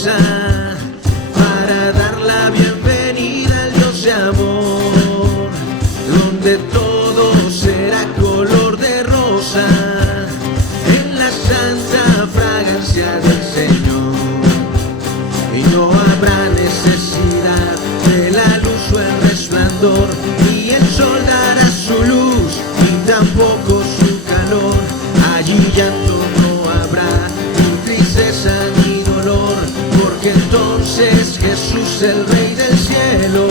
rosa para dar la bienvenida al Dios de amor, donde todo será color de rosa en la santa fragancia del Señor. Y no habrá necesidad de la luz o el resplandor, ni el sol dará su luz, ni tampoco su calor. Allí llanto no habrá, ni tristeza ni dolor, porque entonces Jesús, el Rey del cielo,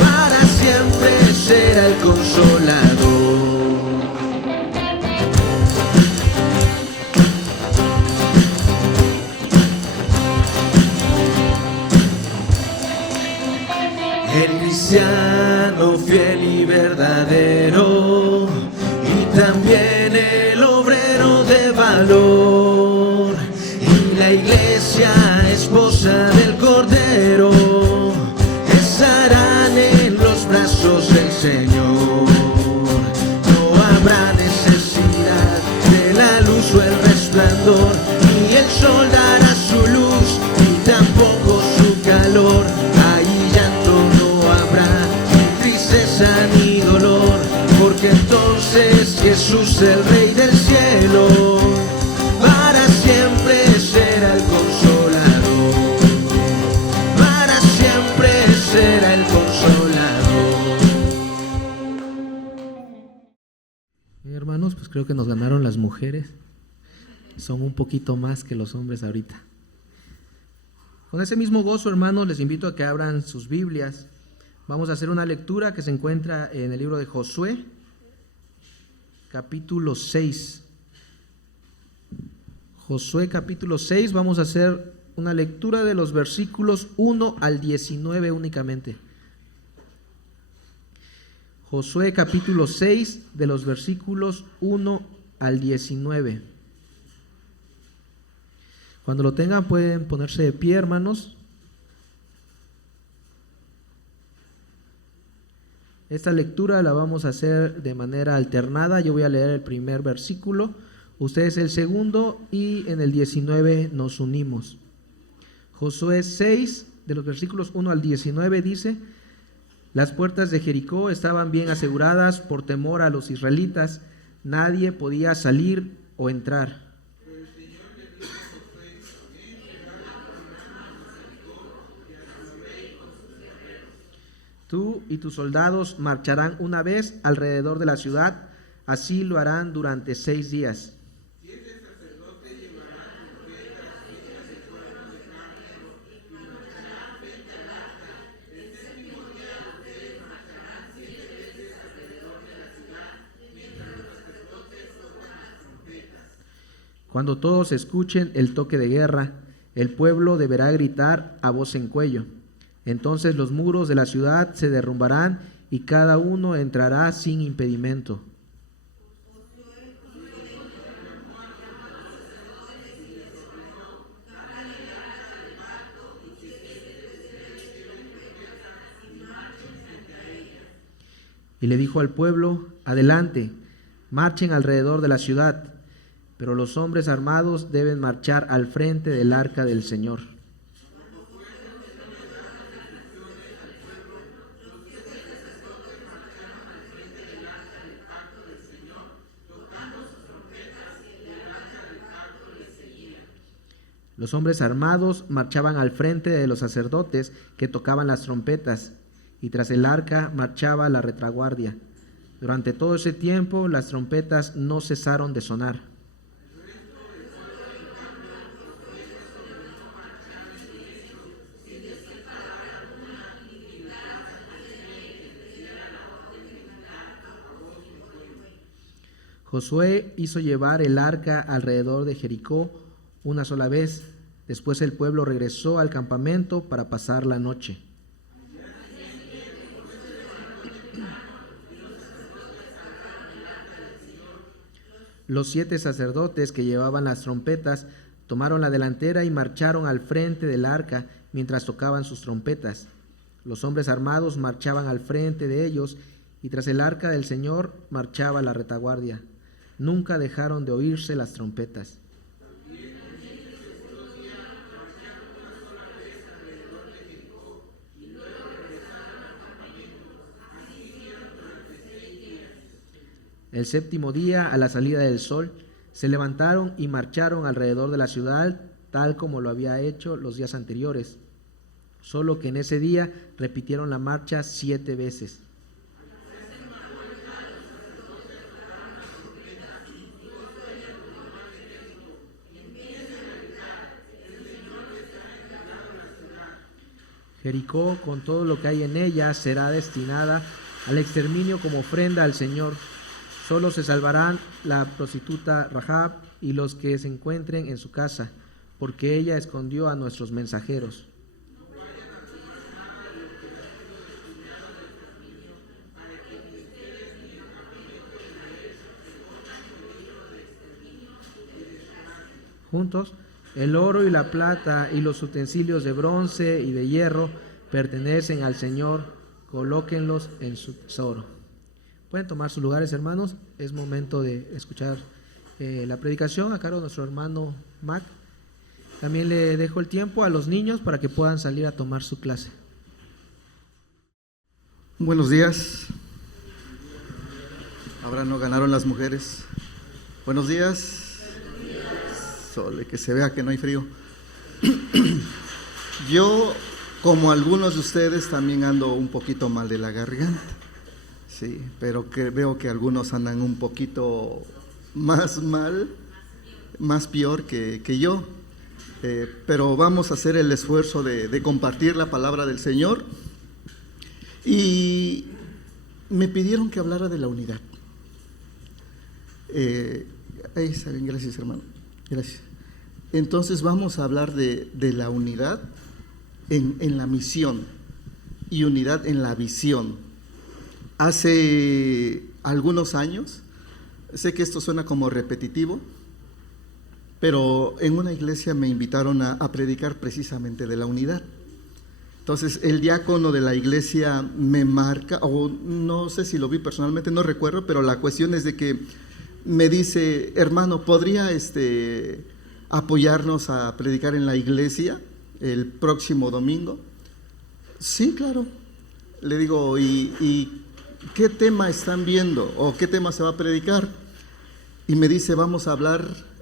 para siempre será el Consolador. El cristiano fiel y verdadero, y también el obrero de valor, y la iglesia esposa del Cordero, estarán en los brazos del Señor. No habrá necesidad de la luz o el resplandor, ni el sol dará su luz, ni tampoco su calor. Ahí llanto no habrá, ni tristeza ni dolor, porque entonces Jesús, el Rey del cielo, para siempre será el Consolador. Para siempre será el Consolador. Hermanos, pues creo que nos ganaron las mujeres. Son un poquito más que los hombres ahorita. Con ese mismo gozo, hermanos, les invito a que abran sus Biblias. Vamos a hacer una lectura que se encuentra en el libro de Josué, capítulo 6. Josué capítulo 6, vamos a hacer una lectura de los versículos 1 al 19 únicamente. Josué capítulo 6, de los versículos 1 al 19. Cuando lo tengan pueden ponerse de pie, hermanos. Esta lectura la vamos a hacer de manera alternada. Yo voy a leer el primer versículo, ustedes el segundo, y en el 19 nos unimos. Josué 6, de los versículos 1 al 19 dice: las puertas de Jericó estaban bien aseguradas por temor a los israelitas, nadie podía salir o entrar. Tú y tus soldados marcharán una vez alrededor de la ciudad, así lo harán durante 6 días. Cuando todos escuchen el toque de guerra, el pueblo deberá gritar a voz en cuello. Entonces los muros de la ciudad se derrumbarán y cada uno entrará sin impedimento. Y le dijo al pueblo: adelante, marchen alrededor de la ciudad, pero los hombres armados deben marchar al frente del arca del Señor. Los hombres armados marchaban al frente de los sacerdotes que tocaban las trompetas, y tras el arca marchaba la retaguardia. Durante todo ese tiempo las trompetas no cesaron de sonar. Josué hizo llevar el arca alrededor de Jericó una sola vez. Después el pueblo regresó al campamento para pasar la noche. Los 7 sacerdotes que llevaban las trompetas tomaron la delantera y marcharon al frente del arca mientras tocaban sus trompetas. Los hombres armados marchaban al frente de ellos, y tras el arca del Señor marchaba la retaguardia. Nunca dejaron de oírse las trompetas. El séptimo día, a la salida del sol, se levantaron y marcharon alrededor de la ciudad, tal como lo había hecho los días anteriores, solo que en ese día repitieron la marcha 7 veces. Jericó, con todo lo que hay en ella, será destinada al exterminio como ofrenda al Señor. Solo se salvarán la prostituta Rahab y los que se encuentren en su casa, porque ella escondió a nuestros mensajeros. Juntos, el oro y la plata y los utensilios de bronce y de hierro pertenecen al Señor, colóquenlos en su tesoro. Pueden tomar sus lugares, hermanos. Es momento de escuchar la predicación a cargo de nuestro hermano Mac. También le dejo el tiempo a los niños para que puedan salir a tomar su clase. Buenos días. Ahora no ganaron las mujeres. Buenos días. Sole, que se vea que no hay frío. Yo, como algunos de ustedes, también ando un poquito mal de la garganta. Sí, pero que veo que algunos andan un poquito más mal, más peor que yo. Pero vamos a hacer el esfuerzo de compartir la palabra del Señor. Y me pidieron que hablara de la unidad. Ahí está bien, gracias, hermano. Gracias. Entonces vamos a hablar de la unidad en la misión y unidad en la visión. Hace algunos años, sé que esto suena como repetitivo, pero en una iglesia me invitaron a predicar precisamente de la unidad. Entonces el diácono de la iglesia me marca, o no sé si lo vi personalmente, no recuerdo, pero la cuestión es de que me dice: hermano, ¿podría apoyarnos a predicar en la iglesia el próximo domingo? Sí, claro. Le digo, ¿y qué tema están viendo o qué tema se va a predicar? Y me dice: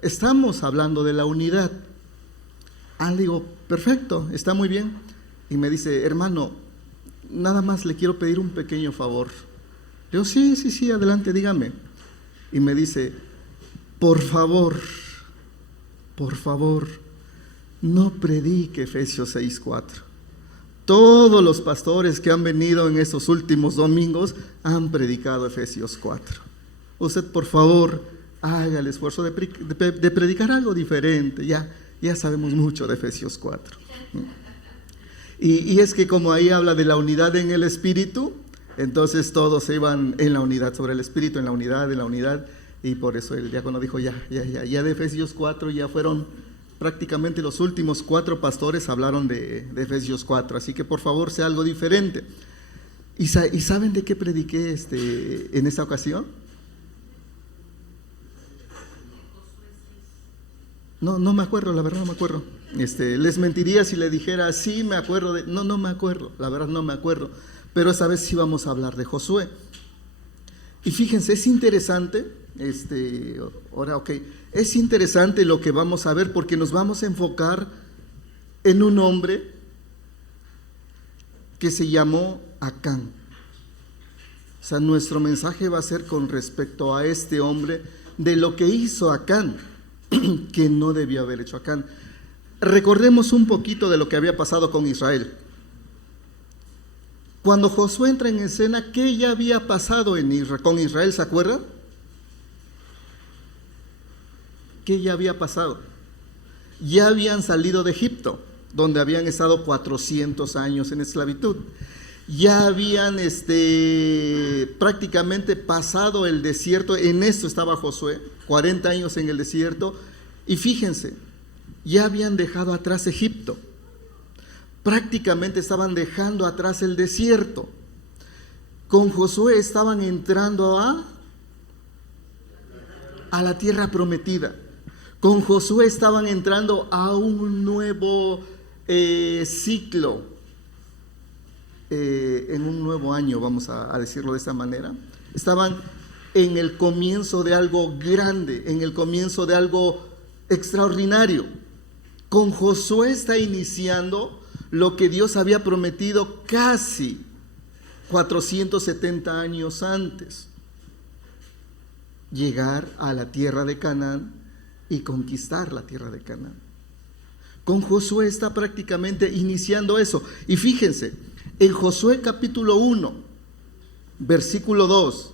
estamos hablando de la unidad. Le digo, perfecto, está muy bien. Y me dice: hermano, nada más le quiero pedir un pequeño favor. Le digo, sí, adelante, dígame. Y me dice: por favor, no predique Efesios 6:4. Todos los pastores que han venido en estos últimos domingos han predicado Efesios 4. Usted, por favor, haga el esfuerzo de predicar algo diferente. Ya sabemos mucho de Efesios 4. Y es que como ahí habla de la unidad en el Espíritu, entonces todos se iban en la unidad, sobre el Espíritu, en la unidad. Y por eso el diácono dijo, ya de Efesios 4 ya fueron prácticamente los últimos 4 pastores hablaron de Efesios 4, así que por favor sea algo diferente. ¿Y saben de qué prediqué en esta ocasión? No me acuerdo, la verdad no me acuerdo. Les mentiría si le dijera, sí me acuerdo no me acuerdo, la verdad no me acuerdo, pero esta vez sí vamos a hablar de Josué. Y fíjense, es interesante. Es interesante lo que vamos a ver, porque nos vamos a enfocar en un hombre que se llamó Acán. O sea, nuestro mensaje va a ser con respecto a este hombre, de lo que hizo Acán, que no debió haber hecho Acán. Recordemos un poquito de lo que había pasado con Israel. Cuando Josué entra en escena, ¿qué ya había pasado con Israel? ¿Se acuerdan? ¿Qué ya había pasado? Ya habían salido de Egipto, donde habían estado 400 años en esclavitud. Ya habían prácticamente pasado el desierto. En esto estaba Josué, 40 años en el desierto. Y fíjense, ya habían dejado atrás Egipto. Prácticamente estaban dejando atrás el desierto. Con Josué estaban entrando a la tierra prometida. Con Josué estaban entrando a un nuevo ciclo, en un nuevo año, vamos a decirlo de esta manera. Estaban en el comienzo de algo grande, en el comienzo de algo extraordinario. Con Josué está iniciando lo que Dios había prometido casi 470 años antes: llegar a la tierra de Canaán y conquistar la tierra de Canaán. Con Josué está prácticamente iniciando eso. Y fíjense, en Josué capítulo 1, versículo 2,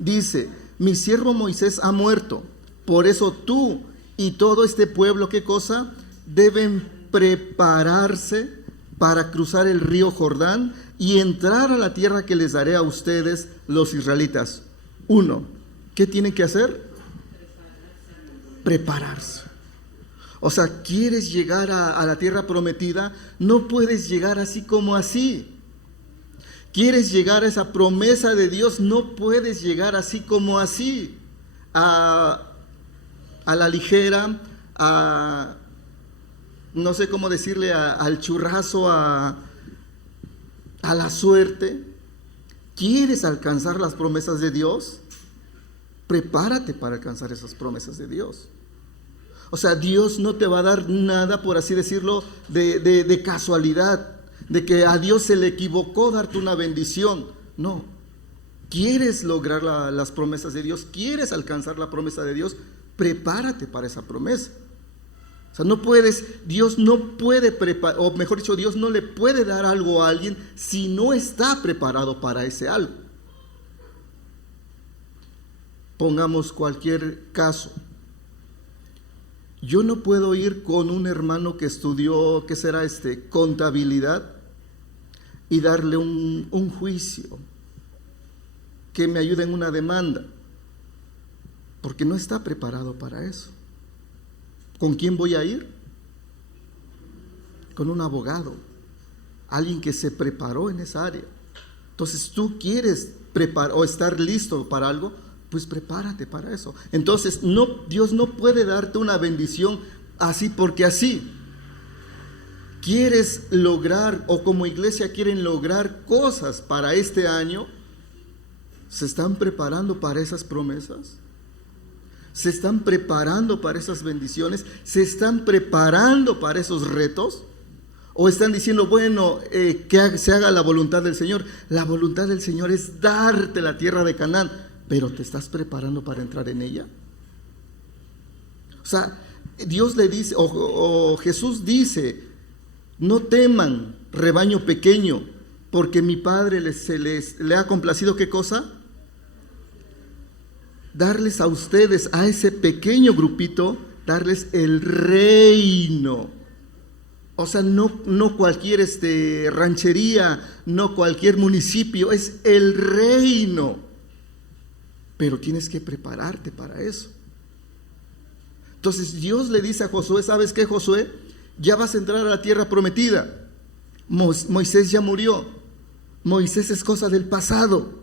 dice: mi siervo Moisés ha muerto, por eso tú y todo este pueblo, ¿qué cosa? Deben prepararse para cruzar el río Jordán y entrar a la tierra que les daré a ustedes, los israelitas. 1. ¿Qué tienen que hacer? Prepararse. O sea, ¿quieres llegar a la tierra prometida? No puedes llegar así como así. ¿Quieres llegar a esa promesa de Dios? No puedes llegar así como así. A la ligera, no sé cómo decirle, al churrazo, a la suerte. ¿Quieres alcanzar las promesas de Dios? Prepárate para alcanzar esas promesas de Dios. O sea, Dios no te va a dar nada, por así decirlo, de casualidad, de que a Dios se le equivocó darte una bendición. No. ¿Quieres lograr las promesas de Dios? ¿Quieres alcanzar la promesa de Dios? Prepárate para esa promesa. O sea, no puedes, Dios no puede preparar, o mejor dicho, Dios no le puede dar algo a alguien si no está preparado para ese algo. Pongamos cualquier caso. Yo no puedo ir con un hermano que estudió, ¿qué será contabilidad, y darle un juicio que me ayude en una demanda, porque no está preparado para eso. ¿Con quién voy a ir? Con un abogado, alguien que se preparó en esa área. Entonces, tú quieres preparar o estar listo para algo, pues prepárate para eso. Entonces, Dios no puede darte una bendición así porque así. ¿Quieres lograr, o como iglesia quieren lograr cosas para este año? ¿Se están preparando para esas promesas? ¿Se están preparando para esas bendiciones? ¿Se están preparando para esos retos? ¿O están diciendo, bueno, que se haga la voluntad del Señor? La voluntad del Señor es darte la tierra de Canaán, pero ¿te estás preparando para entrar en ella? O sea, Dios le dice, o Jesús dice: no teman, rebaño pequeño, porque mi Padre le ha complacido, ¿qué cosa? Darles a ustedes, a ese pequeño grupito, darles el reino. O sea, no cualquier ranchería, no cualquier municipio, es el reino. Pero tienes que prepararte para eso. Entonces Dios le dice a Josué: ¿sabes qué, Josué? Ya vas a entrar a la tierra prometida. Moisés ya murió. Moisés es cosa del pasado.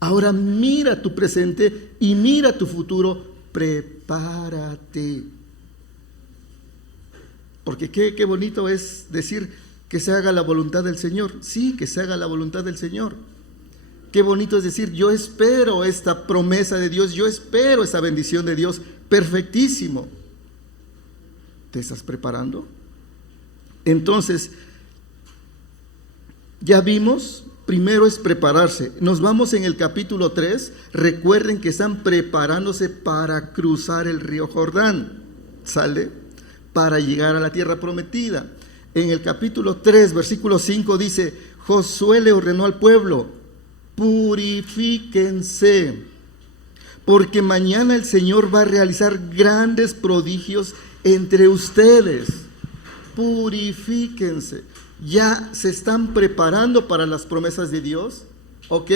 Ahora mira tu presente y mira tu futuro. Prepárate. Porque qué bonito es decir que se haga la voluntad del Señor. Sí, que se haga la voluntad del Señor. Qué bonito es decir: yo espero esta promesa de Dios, yo espero esa bendición de Dios. Perfectísimo. ¿Te estás preparando? Entonces, ya vimos, primero es prepararse. Nos vamos en el capítulo 3. Recuerden que están preparándose para cruzar el río Jordán. ¿Sale? Para llegar a la tierra prometida. En el capítulo 3, versículo 5 dice: Josué le ordenó al pueblo: purifíquense, porque mañana el Señor va a realizar grandes prodigios entre ustedes. Purifíquense. ¿Ya se están preparando para las promesas de Dios? Ok,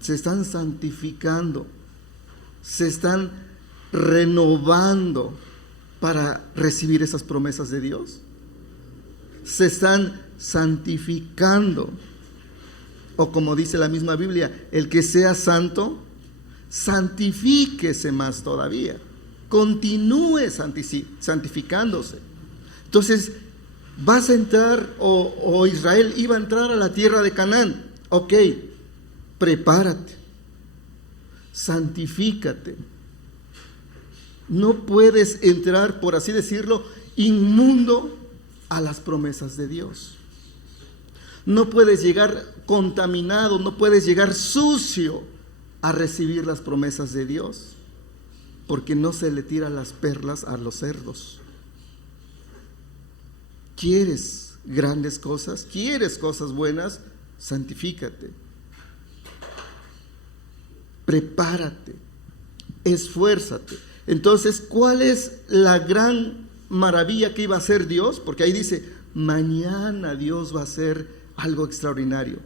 se están santificando, se están renovando para recibir esas promesas de Dios. Se están santificando. O como dice la misma Biblia: el que sea santo, santifíquese más todavía. Continúe santificándose. Entonces, vas a entrar, o Israel iba a entrar a la tierra de Canaán. Ok, prepárate. santifícate. No puedes entrar, por así decirlo, inmundo a las promesas de Dios. No puedes llegar contaminado, no puedes llegar sucio a recibir las promesas de Dios, porque no se le tiran las perlas a los cerdos. ¿Quieres grandes cosas? ¿Quieres cosas buenas? Santifícate. Prepárate. Esfuérzate. Entonces, ¿cuál es la gran maravilla que iba a hacer Dios? Porque ahí dice, mañana Dios va a hacer algo extraordinario.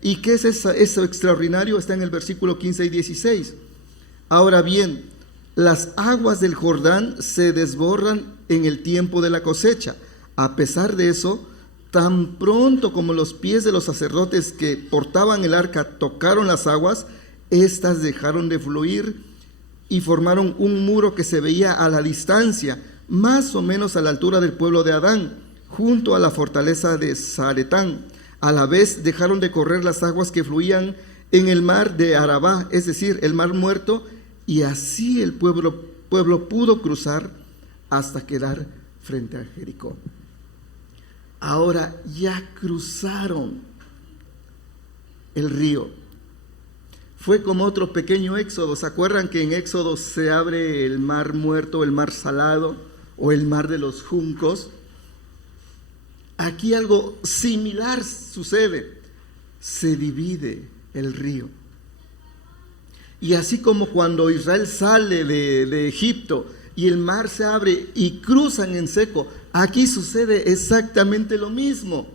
¿Y qué es eso extraordinario? Está en el versículo 15 y 16. Ahora bien, las aguas del Jordán se desbordan en el tiempo de la cosecha. A pesar de eso, tan pronto como los pies de los sacerdotes que portaban el arca tocaron las aguas, éstas dejaron de fluir y formaron un muro que se veía a la distancia, más o menos a la altura del pueblo de Adán, junto a la fortaleza de Zaretán. A la vez dejaron de correr las aguas que fluían en el mar de Arabá, es decir, el mar muerto, y así el pueblo pudo cruzar hasta quedar frente a Jericó. Ahora ya cruzaron el río. Fue como otro pequeño éxodo. ¿Se acuerdan que en Éxodo se abre el mar muerto, el mar salado o el mar de los juncos? Aquí algo similar sucede. Se divide el río. Y así como cuando Israel sale de Egipto y el mar se abre y cruzan en seco, aquí sucede exactamente lo mismo.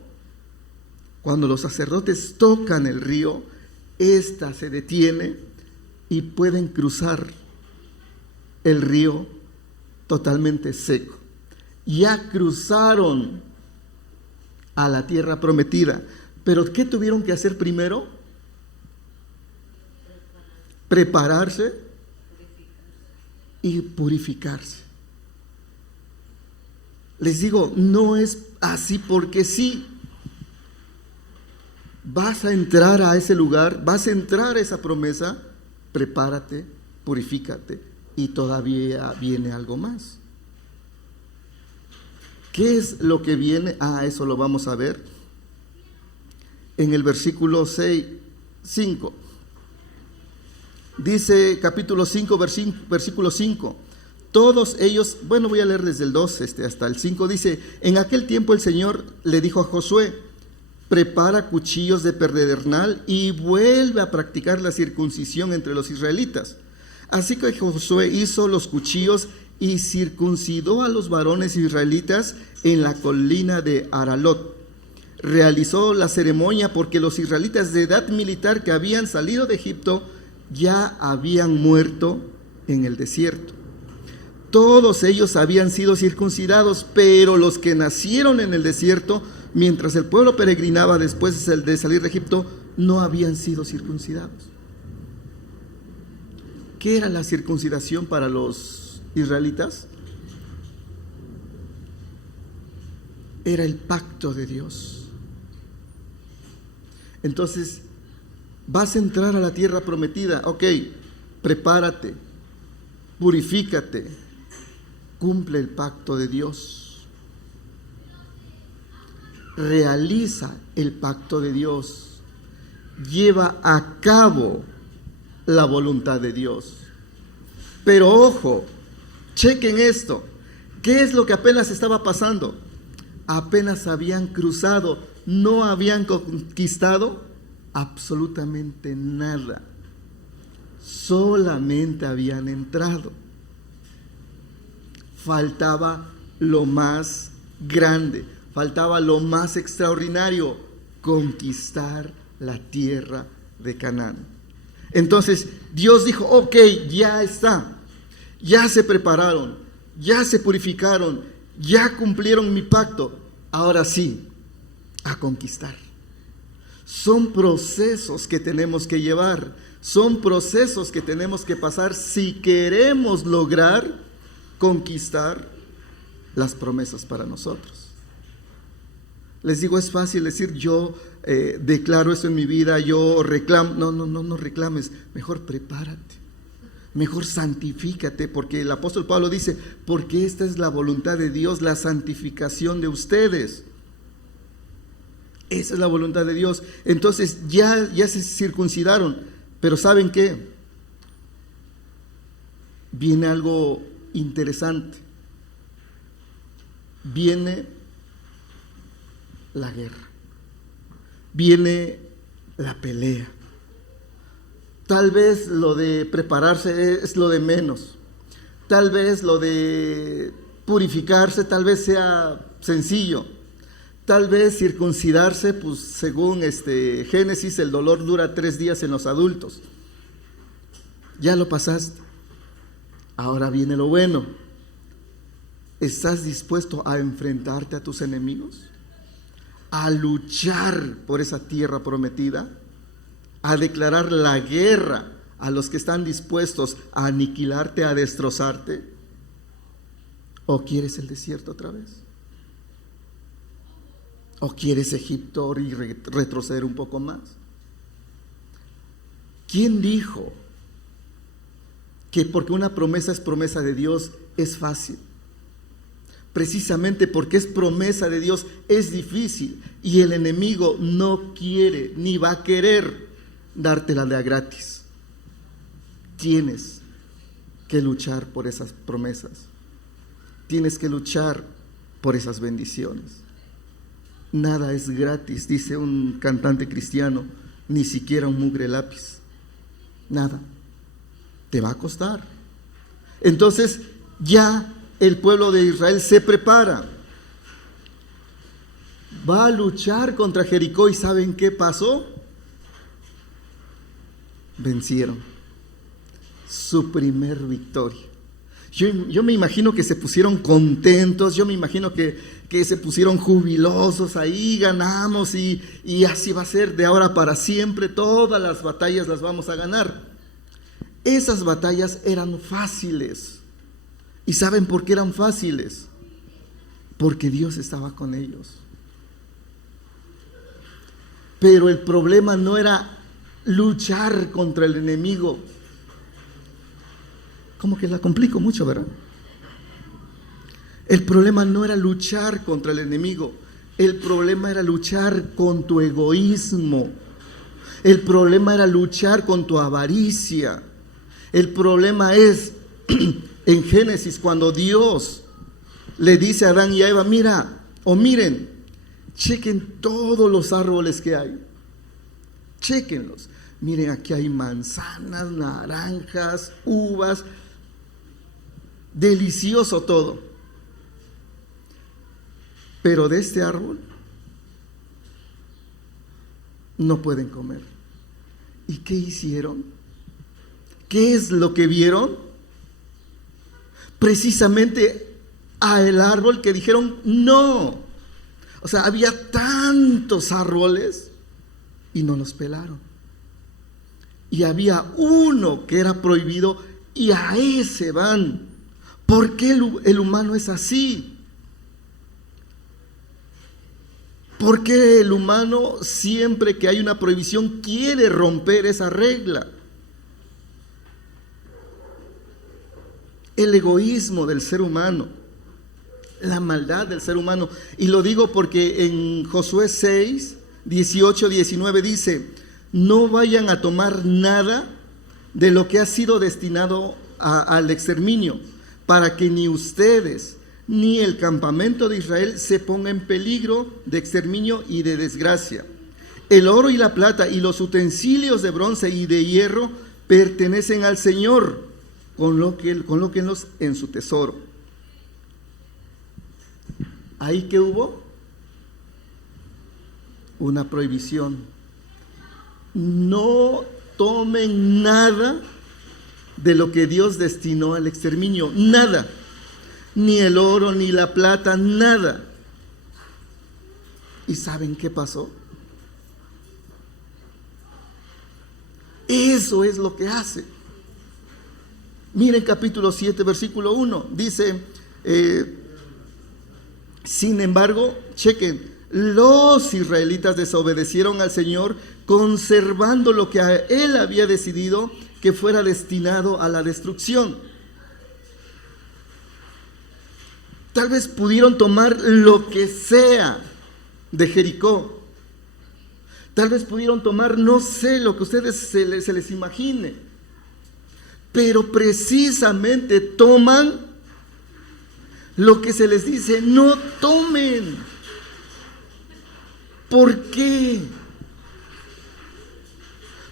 Cuando los sacerdotes tocan el río, ésta se detiene y pueden cruzar el río totalmente seco. Ya cruzaron a la tierra prometida. Pero ¿qué tuvieron que hacer primero? Prepararse y purificarse. Les digo, no es así porque sí. Vas a entrar a ese lugar, vas a entrar a esa promesa, prepárate, purifícate, y todavía viene algo más. ¿Qué es lo que viene? Eso lo vamos a ver en el versículo 5. Dice capítulo 5, versículo 5. Todos ellos, voy a leer desde el 2 hasta el 5, dice, en aquel tiempo el Señor le dijo a Josué, prepara cuchillos de pedernal y vuelve a practicar la circuncisión entre los israelitas. Así que Josué hizo los cuchillos y circuncidó a los varones israelitas en la colina de Aralot. Realizó la ceremonia porque los israelitas de edad militar que habían salido de Egipto ya habían muerto en el desierto. Todos ellos habían sido circuncidados, pero los que nacieron en el desierto, mientras el pueblo peregrinaba después de salir de Egipto, no habían sido circuncidados. ¿Qué era la circuncisión para los israelitas? Era el pacto de Dios. Entonces, vas a entrar a la tierra prometida. Ok, prepárate, purifícate, cumple el pacto de Dios. Realiza el pacto de Dios. Lleva a cabo la voluntad de Dios. Pero ojo, chequen esto. ¿Qué es lo que apenas estaba pasando? Apenas habían cruzado, no habían conquistado absolutamente nada. Solamente habían entrado. Faltaba lo más grande, faltaba lo más extraordinario, conquistar la tierra de Canaán. Entonces Dios dijo, ok, ya está, ya se prepararon, ya se purificaron, ya cumplieron mi pacto, ahora sí, a conquistar. Son procesos que tenemos que llevar, son procesos que tenemos que pasar si queremos lograr conquistar las promesas para nosotros. Les digo, es fácil decir, yo declaro esto en mi vida, yo reclamo. No reclames, mejor prepárate. Mejor santifícate, porque el apóstol Pablo dice, porque esta es la voluntad de Dios, la santificación de ustedes. Esa es la voluntad de Dios. Entonces ya se circuncidaron, pero ¿saben qué? Viene algo interesante. Viene la guerra. Viene la pelea. Tal vez lo de prepararse es lo de menos. Tal vez lo de purificarse tal vez sea sencillo. Tal vez circuncidarse, pues según Génesis, el dolor dura 3 días en los adultos. Ya lo pasaste. Ahora viene lo bueno. ¿Estás dispuesto a enfrentarte a tus enemigos? ¿A luchar por esa tierra prometida? ¿A declarar la guerra a los que están dispuestos a aniquilarte, a destrozarte? ¿O quieres el desierto otra vez? ¿O quieres Egipto y retroceder un poco más? ¿Quién dijo que porque una promesa es promesa de Dios es fácil? Precisamente porque es promesa de Dios es difícil, y el enemigo no quiere ni va a querer dártela de a gratis. Tienes que luchar por esas promesas. Tienes que luchar por esas bendiciones. Nada es gratis, dice un cantante cristiano, ni siquiera un mugre lápiz. Nada. Te va a costar. Entonces ya el pueblo de Israel se prepara. Va a luchar contra Jericó, y ¿saben qué pasó? Vencieron. Su primer victoria. Yo me imagino que se pusieron contentos, yo me imagino que se pusieron jubilosos, ahí ganamos y así va a ser de ahora para siempre, todas las batallas las vamos a ganar. Esas batallas eran fáciles. ¿Y saben por qué eran fáciles? Porque Dios estaba con ellos. Pero el problema no era luchar contra el enemigo. Como que la complico mucho, ¿verdad? El problema no era luchar contra el enemigo. El problema era luchar con tu egoísmo. El problema era luchar con tu avaricia. El problema es en Génesis, cuando Dios le dice a Adán y a Eva, miren, chequen todos los árboles que hay. Chequenlos. Miren, aquí hay manzanas, naranjas, uvas. Delicioso todo. Pero de este árbol no pueden comer. ¿Y qué hicieron? ¿Qué es lo que vieron? Precisamente a el árbol que dijeron no. O sea, había tantos árboles y no los pelaron. Y había uno que era prohibido y a ese van. ¿Por qué el humano es así? ¿Por qué el humano, siempre que hay una prohibición, quiere romper esa regla? El egoísmo del ser humano, la maldad del ser humano. Y lo digo porque en Josué 6, 18, 19 dice, no vayan a tomar nada de lo que ha sido destinado al exterminio, para que ni ustedes ni el campamento de Israel se ponga en peligro de exterminio y de desgracia. El oro y la plata y los utensilios de bronce y de hierro pertenecen al Señor, colóquenlos en su tesoro. ¿Ahí qué hubo? Una prohibición. No tomen nada de lo que Dios destinó al exterminio, nada. Ni el oro, ni la plata, nada. ¿Y saben qué pasó? Eso es lo que hace. Miren capítulo 7, versículo 1. Dice, sin embargo, chequen, los israelitas desobedecieron al Señor, conservando lo que Él había decidido que fuera destinado a la destrucción. Tal vez pudieron tomar lo que sea de Jericó. Tal vez pudieron tomar, no sé, lo que a ustedes se les imagine. Pero precisamente toman lo que se les dice, no tomen. ¿Por qué?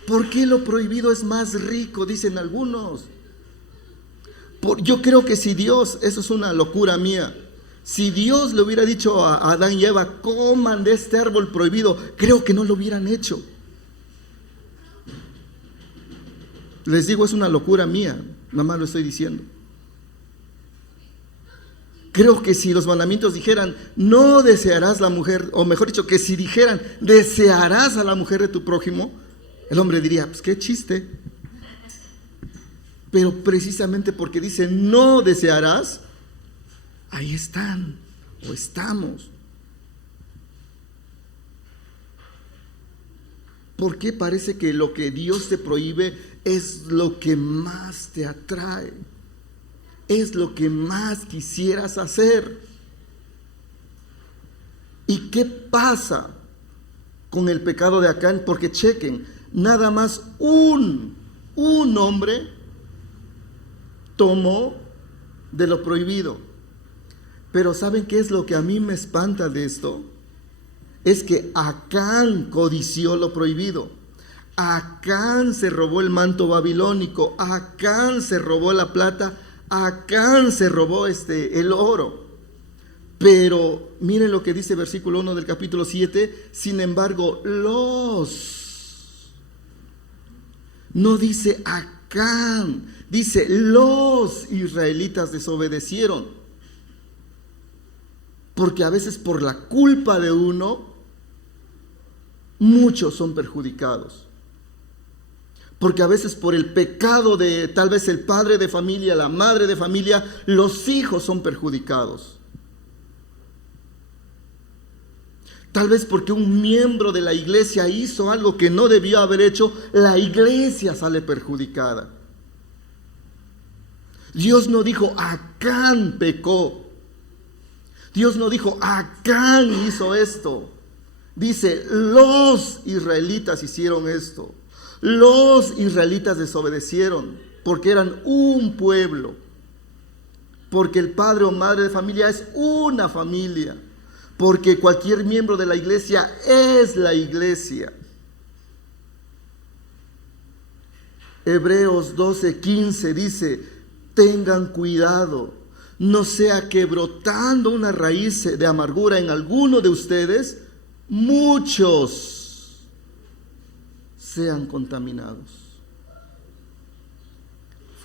¿Por qué lo prohibido es más rico? Dicen algunos. Yo creo que si Dios, eso es una locura mía, si Dios le hubiera dicho a Adán y Eva, coman de este árbol prohibido, creo que no lo hubieran hecho. Les digo, es una locura mía, nada más lo estoy diciendo. Creo que si los mandamientos dijeran, no desearás la mujer, o mejor dicho, que si dijeran, desearás a la mujer de tu prójimo, el hombre diría, pues qué chiste. Pero precisamente porque dice, no desearás, ahí están, o estamos. ¿Por qué parece que lo que Dios te prohíbe es lo que más te atrae? Es lo que más quisieras hacer. ¿Y qué pasa con el pecado de Acán? Porque chequen, nada más un hombre tomó de lo prohibido. Pero ¿saben qué es lo que a mí me espanta de esto? Es que Acán codició lo prohibido. Acán se robó el manto babilónico. Acán se robó la plata. Acán se robó el oro. Pero miren lo que dice versículo 1 del capítulo 7. Sin embargo, no dice Acán, dice los israelitas desobedecieron. Porque a veces por la culpa de uno, muchos son perjudicados. Porque a veces por el pecado de tal vez el padre de familia, la madre de familia, los hijos son perjudicados. Tal vez porque un miembro de la iglesia hizo algo que no debió haber hecho, la iglesia sale perjudicada. Dios no dijo, Acán pecó. Dios no dijo, Acán hizo esto. Dice, los israelitas hicieron esto. Los israelitas desobedecieron porque eran un pueblo. Porque el padre o madre de familia es una familia. Porque cualquier miembro de la iglesia es la iglesia. Hebreos 12:15 dice, tengan cuidado, no sea que brotando una raíz de amargura en alguno de ustedes, muchos sean contaminados.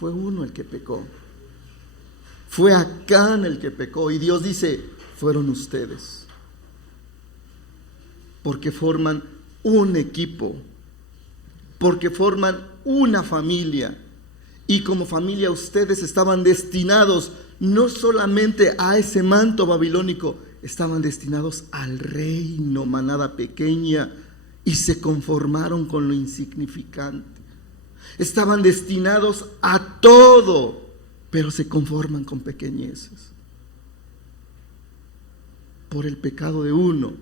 Fue uno el que pecó. Fue Acán el que pecó. Y Dios dice, fueron ustedes. Porque forman un equipo. Porque forman una familia. Y como familia ustedes estaban destinados no solamente a ese manto babilónico, estaban destinados al reino, manada pequeña, y se conformaron con lo insignificante. Estaban destinados a todo, pero se conforman con pequeñeces. Por el pecado de uno,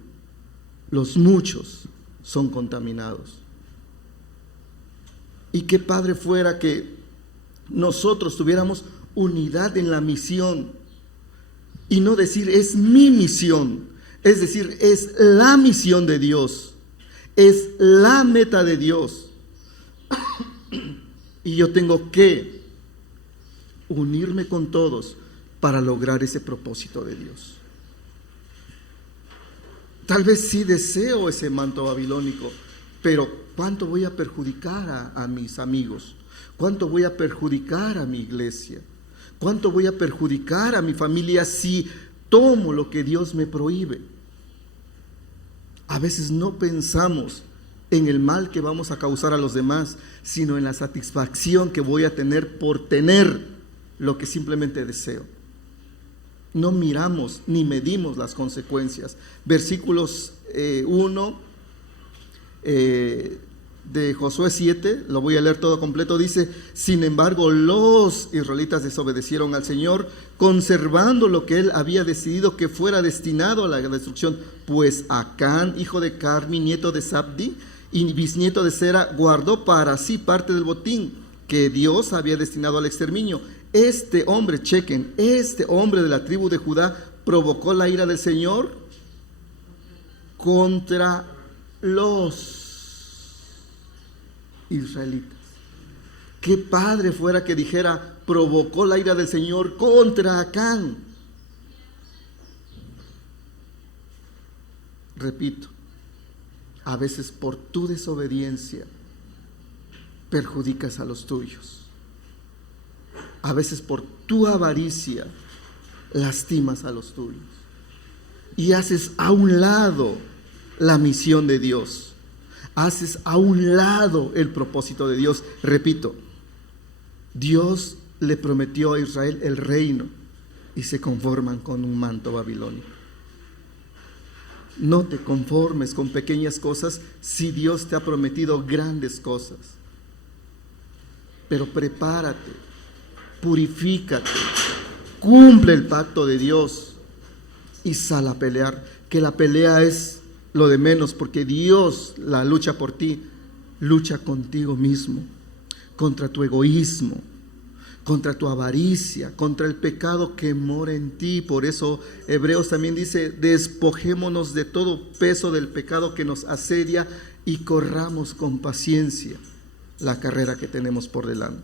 los muchos son contaminados. Y qué padre fuera que nosotros tuviéramos unidad en la misión y no decir es mi misión, es decir, es la misión de Dios. Es la meta de Dios. Y yo tengo que unirme con todos para lograr ese propósito de Dios. Tal vez sí deseo ese manto babilónico, pero ¿cuánto voy a perjudicar a mis amigos? ¿Cuánto voy a perjudicar a mi iglesia? ¿Cuánto voy a perjudicar a mi familia si tomo lo que Dios me prohíbe? A veces no pensamos en el mal que vamos a causar a los demás, sino en la satisfacción que voy a tener por tener lo que simplemente deseo. No miramos ni medimos las consecuencias. Versículos 1 de Josué 7, lo voy a leer todo completo, dice: sin embargo, los israelitas desobedecieron al Señor, conservando lo que él había decidido que fuera destinado a la destrucción, pues Acán, hijo de Carmi, nieto de Zabdi y bisnieto de Sera, guardó para sí parte del botín que Dios había destinado al exterminio. Este hombre, chequen, este hombre de la tribu de Judá provocó la ira del Señor contra los israelitas. Qué padre fuera que dijera: provocó la ira del Señor contra Acán. Repito, a veces por tu desobediencia perjudicas a los tuyos. A veces por tu avaricia lastimas a los tuyos y haces a un lado la misión de Dios. Haces a un lado el propósito de Dios. Repito, Dios le prometió a Israel el reino y se conforman con un manto babilónico. No te conformes con pequeñas cosas si Dios te ha prometido grandes cosas. Pero prepárate, purifícate, cumple el pacto de Dios y sal a pelear, que la pelea es lo de menos, porque Dios la lucha por ti. Lucha contigo mismo, contra tu egoísmo, contra tu avaricia, contra el pecado que mora en ti. Por eso Hebreos también dice: despojémonos de todo peso del pecado que nos asedia y corramos con paciencia la carrera que tenemos por delante.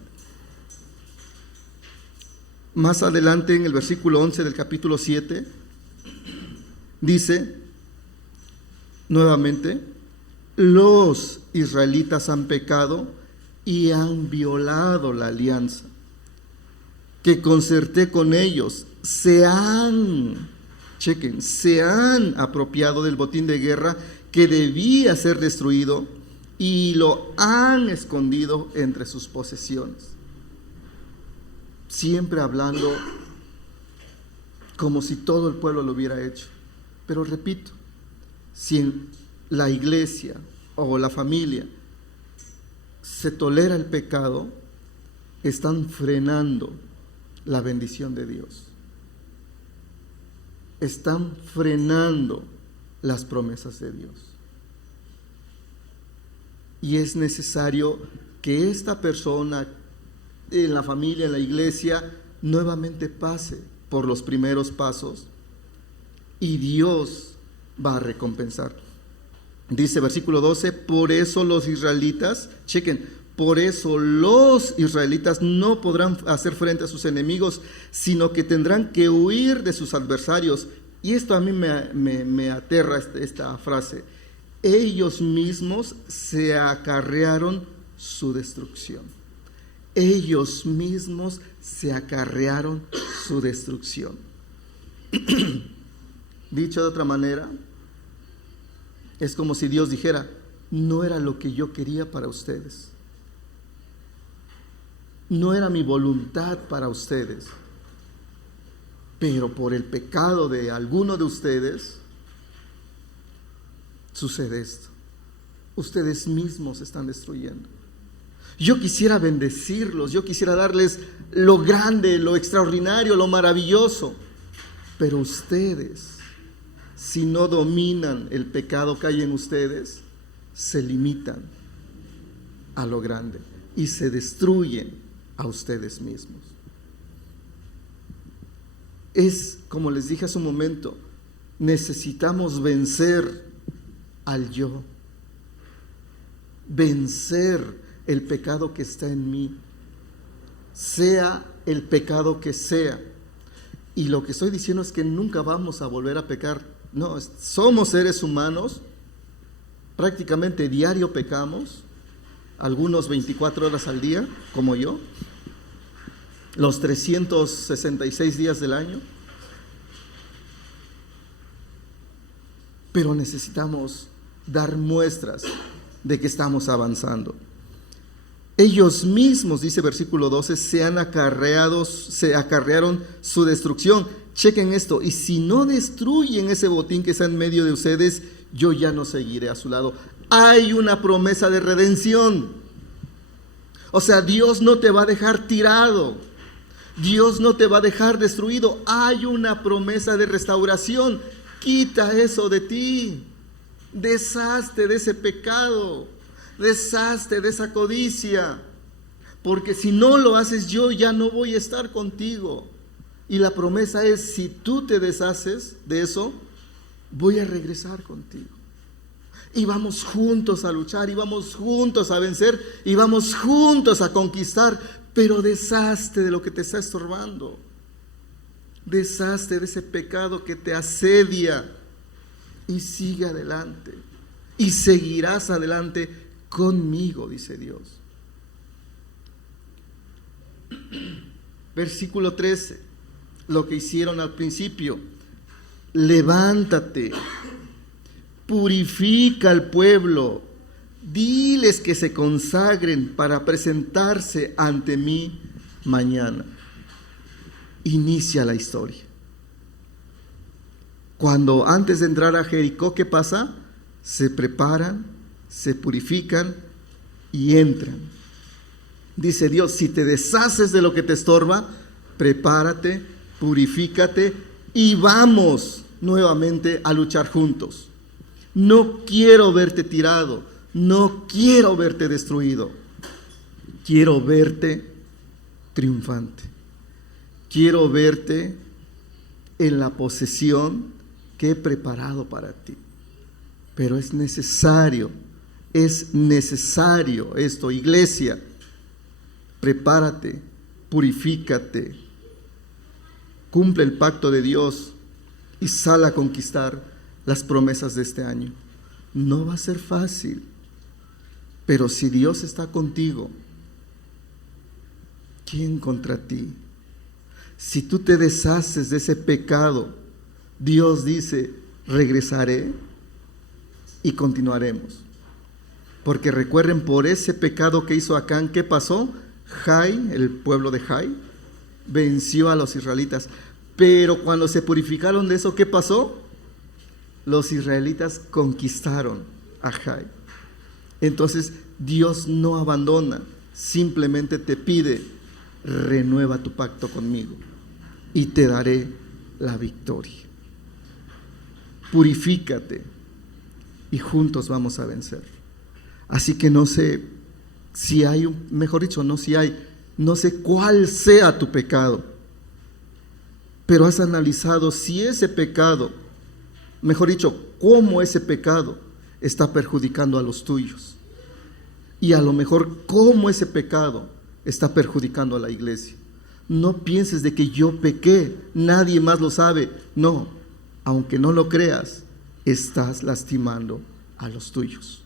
Más adelante, en el versículo 11 del capítulo 7, dice nuevamente: los israelitas han pecado y han violado la alianza que concerté con ellos. Se han apropiado del botín de guerra que debía ser destruido y lo han escondido entre sus posesiones. Siempre hablando como si todo el pueblo lo hubiera hecho. Pero repito, si en la iglesia o la familia se tolera el pecado, están frenando la bendición de Dios. Están frenando las promesas de Dios. Y es necesario que esta persona en la familia, en la iglesia, nuevamente pase por los primeros pasos y Dios va a recompensar. Dice versículo 12: por eso los israelitas, por eso los israelitas no podrán hacer frente a sus enemigos, sino que tendrán que huir de sus adversarios. Y esto a mí me aterra esta frase: ellos mismos se acarrearon su destrucción. Ellos mismos se acarrearon su destrucción. Dicho de otra manera, es como si Dios dijera: no era lo que yo quería para ustedes, no era mi voluntad para ustedes, pero por el pecado de alguno de ustedes sucede esto. Ustedes mismos se están destruyendo. Yo quisiera bendecirlos, yo quisiera darles lo grande, lo extraordinario, lo maravilloso, pero ustedes, si no dominan el pecado que hay en ustedes, se limitan a lo grande y se destruyen a ustedes mismos. Es como les dije hace un momento, necesitamos vencer al yo, vencer el pecado que está en mí, sea el pecado que sea. Y lo que estoy diciendo es que nunca vamos a volver a pecar. No, somos seres humanos, prácticamente diario pecamos, algunos 24 horas al día, como yo, los 366 días del año. Pero necesitamos dar muestras de que estamos avanzando. Ellos mismos, dice versículo 12, se acarrearon su destrucción. Chequen esto: y si no destruyen ese botín que está en medio de ustedes, yo ya no seguiré a su lado. hay una promesa de redención. O sea, Dios no te va a dejar tirado. Dios no te va a dejar destruido. Hay una promesa de restauración. Quita eso de ti. Deshazte de ese pecado. Deshazte de esa codicia. Porque si no lo haces, yo ya no voy a estar contigo. Y la promesa es, si tú te deshaces de eso, voy a regresar contigo. Y vamos juntos a luchar, y vamos juntos a vencer, y vamos juntos a conquistar. Pero deshazte de lo que te está estorbando. Deshazte de ese pecado que te asedia. Y sigue adelante. Y seguirás adelante conmigo, dice Dios. Versículo 13. Lo que hicieron al principio. Levántate. Purifica al pueblo. Diles que se consagren para presentarse ante mí mañana. Inicia la historia. Cuando antes de entrar a Jericó, ¿qué pasa? Se preparan, se purifican y entran. Dice Dios, si te deshaces de lo que te estorba, prepárate, purifícate y vamos nuevamente a luchar juntos. No quiero verte tirado, no quiero verte destruido. Quiero verte triunfante. Quiero verte en la posesión que he preparado para ti. Pero es necesario esto, iglesia. Prepárate, purifícate, cumple el pacto de Dios y sal a conquistar las promesas de este año. No va a ser fácil, pero si Dios está contigo, ¿quién contra ti? Si tú te deshaces de ese pecado, Dios dice, regresaré y continuaremos. Porque recuerden, por ese pecado que hizo Acán, ¿qué pasó? Jai, el pueblo de Jai, venció a los israelitas. Pero cuando se purificaron de eso, ¿qué pasó? Los israelitas conquistaron a Jai. Entonces Dios no abandona, simplemente te pide, renueva tu pacto conmigo y te daré la victoria. Purifícate y juntos vamos a vencer. Así que no sé si hay, no sé cuál sea tu pecado, pero has analizado si ese pecado, mejor dicho, cómo ese pecado está perjudicando a los tuyos. Y a lo mejor cómo ese pecado está perjudicando a la iglesia. No pienses de que yo pequé, nadie más lo sabe. No, aunque no lo creas, estás lastimando a los tuyos.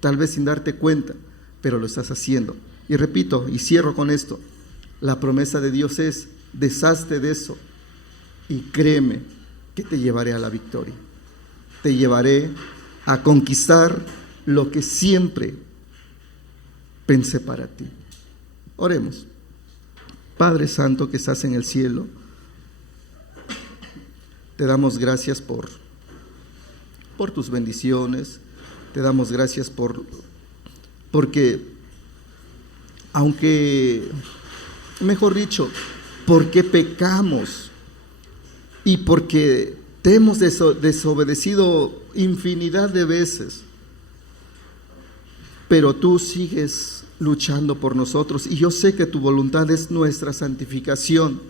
Tal vez sin darte cuenta, pero lo estás haciendo. Y repito, y cierro con esto, la promesa de Dios es, deshazte de eso y créeme que te llevaré a la victoria. Te llevaré a conquistar lo que siempre pensé para ti. Oremos. Padre Santo que estás en el cielo, te damos gracias por tus bendiciones, te damos gracias porque, aunque, mejor dicho, porque pecamos y porque te hemos desobedecido infinidad de veces, pero tú sigues luchando por nosotros y yo sé que tu voluntad es nuestra santificación,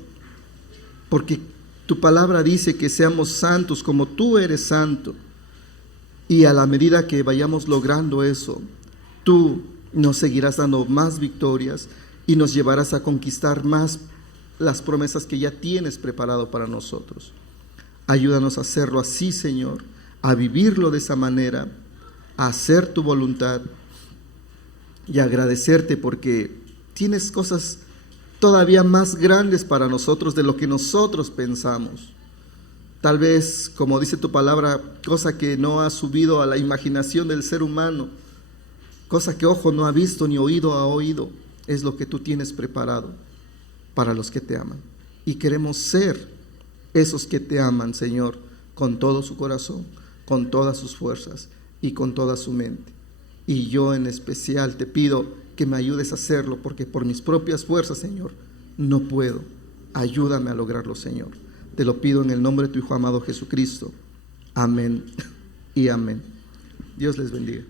porque tu palabra dice que seamos santos como tú eres santo, y a la medida que vayamos logrando eso, tú nos seguirás dando más victorias y nos llevarás a conquistar más las promesas que ya tienes preparado para nosotros. Ayúdanos a hacerlo así, Señor, a vivirlo de esa manera, a hacer tu voluntad y agradecerte porque tienes cosas todavía más grandes para nosotros de lo que nosotros pensamos. Tal vez, como dice tu palabra, cosa que no ha subido a la imaginación del ser humano, cosa que ojo no ha visto ni oído ha oído, es lo que tú tienes preparado para los que te aman. Y queremos ser esos que te aman, Señor, con todo su corazón, con todas sus fuerzas y con toda su mente. Y yo en especial te pido que me ayudes a hacerlo, porque por mis propias fuerzas, Señor, no puedo. Ayúdame a lograrlo, Señor. Te lo pido en el nombre de tu Hijo amado Jesucristo. Amén y amén. Dios les bendiga.